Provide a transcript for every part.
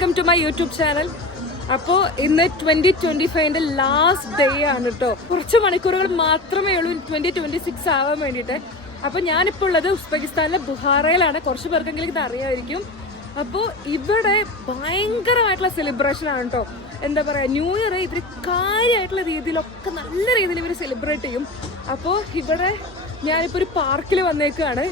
Welcome to my YouTube channel. അപ്പോൾ ഇന്ന് 2025 last day ആണ് കേട്ടോ. കുറച്ച് മണിക്കൂറുകൾ മാത്രമേ ഉള്ളൂ 2026 ആവാൻ വേണ്ടിയിട്ട്. അപ്പോൾ ഞാനിപ്പോൾ ഉള്ളത് ഉസ്ബെക്കിസ്ഥാനിലെ ബുഹാറയിലാണ്. കുറച്ച് പേർക്കെങ്കിലും ഇത് അറിയാമായിരിക്കും. അപ്പോൾ ഇവിടെ ഭയങ്കരമായിട്ടുള്ള സെലിബ്രേഷൻ ആണ് കേട്ടോ. എന്താ പറയുക, ന്യൂ ഇയർ ഇവർ കാര്യമായിട്ടുള്ള രീതിയിലൊക്കെ നല്ല രീതിയിൽ ഇവർ സെലിബ്രേറ്റ് ചെയ്യും. അപ്പോൾ ഇവിടെ ഞാനിപ്പോൾ ഒരു പാർക്കിൽ വന്നേക്കാണ്.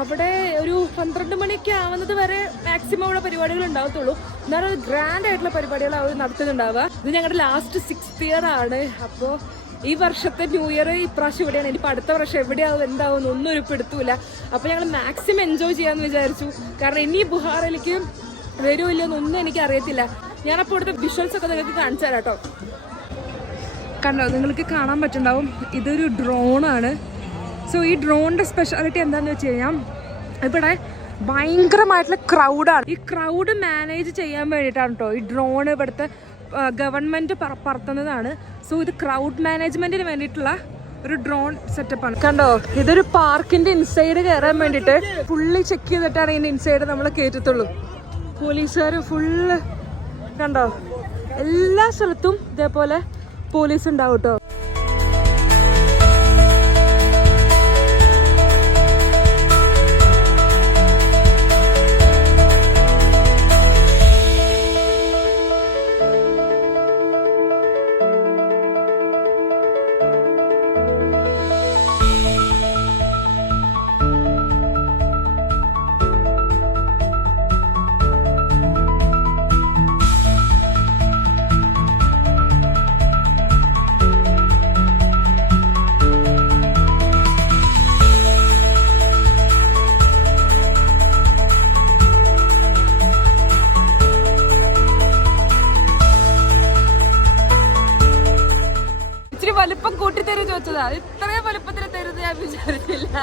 അവിടെ ഒരു 12 മണിയൊക്കെ ആവുന്നത് വരെ മാക്സിമം ഇവിടെ പരിപാടികൾ ഉണ്ടാവത്തുള്ളൂ. എന്നാലും ഗ്രാൻഡ് ആയിട്ടുള്ള പരിപാടികൾ അവർ നടത്തുന്നുണ്ടാവുക. ഇത് ഞങ്ങളുടെ ലാസ്റ്റ് 6th ഇയർ ആണ്. അപ്പോൾ ഈ വർഷത്തെ ന്യൂ ഇയർ ഇപ്രാവശ്യം ഇവിടെയാണ്. ഇനിയിപ്പോൾ അടുത്ത വർഷം എവിടെയാവും എന്താവും ഒന്നും ഒരു പിടുത്തൂല. അപ്പോൾ ഞങ്ങൾ മാക്സിമം എൻജോയ് ചെയ്യാമെന്ന് വിചാരിച്ചു. കാരണം ഇനി ബുഹാറിലേക്ക് വരുമോ ഇല്ലയെന്നൊന്നും എനിക്ക് അറിയത്തില്ല. ഞാനപ്പോൾ ഇവിടുത്തെ വിഷ്വൽസ് ഒക്കെ നിങ്ങൾക്ക് കാണിച്ചു തരാം കേട്ടോ. കണ്ടോ, നിങ്ങൾക്ക് കാണാൻ പറ്റുന്നുണ്ടാവും, ഇതൊരു ഡ്രോണാണ്. സോ ഈ ഡ്രോണിൻ്റെ സ്പെഷ്യാലിറ്റി എന്താണെന്ന് വെച്ച് കഴിഞ്ഞാൽ ഇവിടെ ഭയങ്കരമായിട്ടുള്ള ക്രൗഡാണ്. ഈ ക്രൗഡ് മാനേജ് ചെയ്യാൻ വേണ്ടിയിട്ടാണ് കേട്ടോ ഈ ഡ്രോൺ ഇവിടുത്തെ ഗവൺമെൻറ് പറത്തുന്നതാണ്. സോ ഇത് ക്രൗഡ് മാനേജ്മെൻറ്റിന് വേണ്ടിയിട്ടുള്ള ഒരു ഡ്രോൺ സെറ്റപ്പാണ്. കണ്ടോ, ഇതൊരു പാർക്കിൻ്റെ ഇൻസൈഡ് കയറാൻ വേണ്ടിയിട്ട് ഫുള്ളി ചെക്ക് ചെയ്തിട്ടാണ് ഇതിൻ്റെ ഇൻസൈഡ് നമ്മൾ കയറ്റത്തുള്ളൂ. പോലീസുകാർ ഫുള്ള് കണ്ടോ, എല്ലാ സ്ഥലത്തും ഇതേപോലെ പോലീസ് ഉണ്ടാവും കേട്ടോ. വലിപ്പം കൂട്ടി തരും ചോദിച്ചതാ. ഇത്രയും വലിപ്പത്തിൽ തരുന്നത് ഞാൻ വിചാരിച്ചില്ല.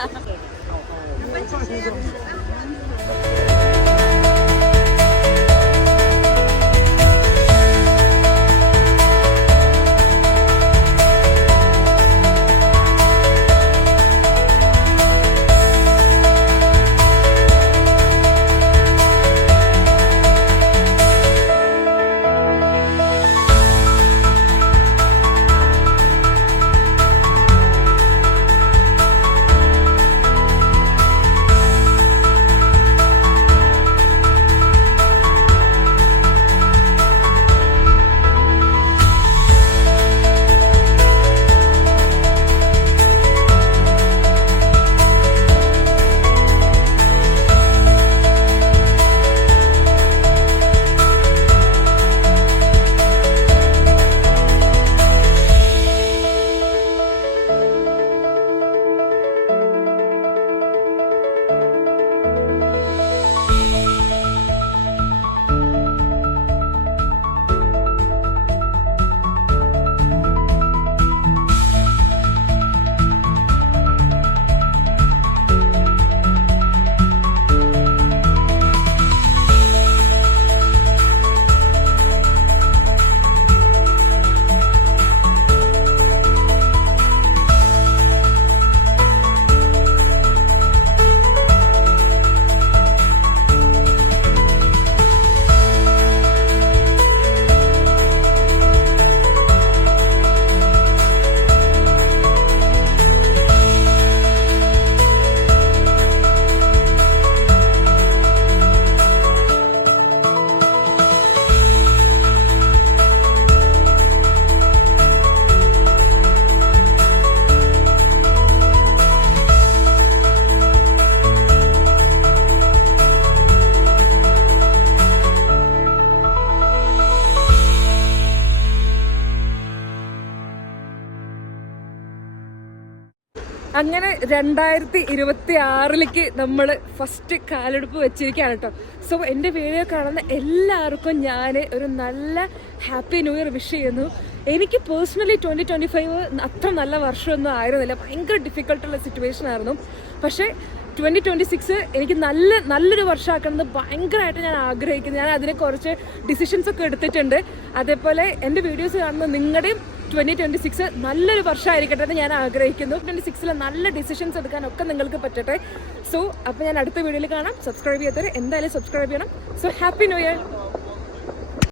അങ്ങനെ 2026 നമ്മൾ ഫസ്റ്റ് കാലെടുപ്പ് വെച്ചിരിക്കുകയാണ് കേട്ടോ. സോ എൻ്റെ വീഡിയോ കാണുന്ന എല്ലാവർക്കും ഞാൻ ഒരു നല്ല ഹാപ്പി ന്യൂ ഇയർ വിഷ് ചെയ്യുന്നു. എനിക്ക് പേഴ്സണലി 2025 അത്ര നല്ല വർഷമൊന്നും ആയിരുന്നില്ല. ഭയങ്കര ഡിഫിക്കൽട്ടുള്ള സിറ്റുവേഷൻ ആയിരുന്നു. പക്ഷേ 2026 എനിക്ക് നല്ലൊരു വർഷമാക്കണമെന്ന് ഭയങ്കരമായിട്ട് ഞാൻ ആഗ്രഹിക്കുന്നു. ഞാൻ അതിനെ കുറച്ച് ഡിസിഷൻസ് ഒക്കെ എടുത്തിട്ടുണ്ട്. അതേപോലെ എൻ്റെ വീഡിയോസ് കാണുന്ന നിങ്ങളുടെയും 2026 നല്ലൊരു വർഷമായിരിക്കട്ടെ എന്ന് ഞാൻ ആഗ്രഹിക്കുന്നു. 2026 നല്ല ഡിസിഷൻസ് എടുക്കാനൊക്കെ നിങ്ങൾക്ക് പറ്റട്ടെ. സോ അപ്പോൾ ഞാൻ അടുത്ത വീഡിയോയിൽ കാണാം. സബ്സ്ക്രൈബ് ചെയ്യാത്തവർ എന്തായാലും സബ്സ്ക്രൈബ് ചെയ്യണം. So happy new year.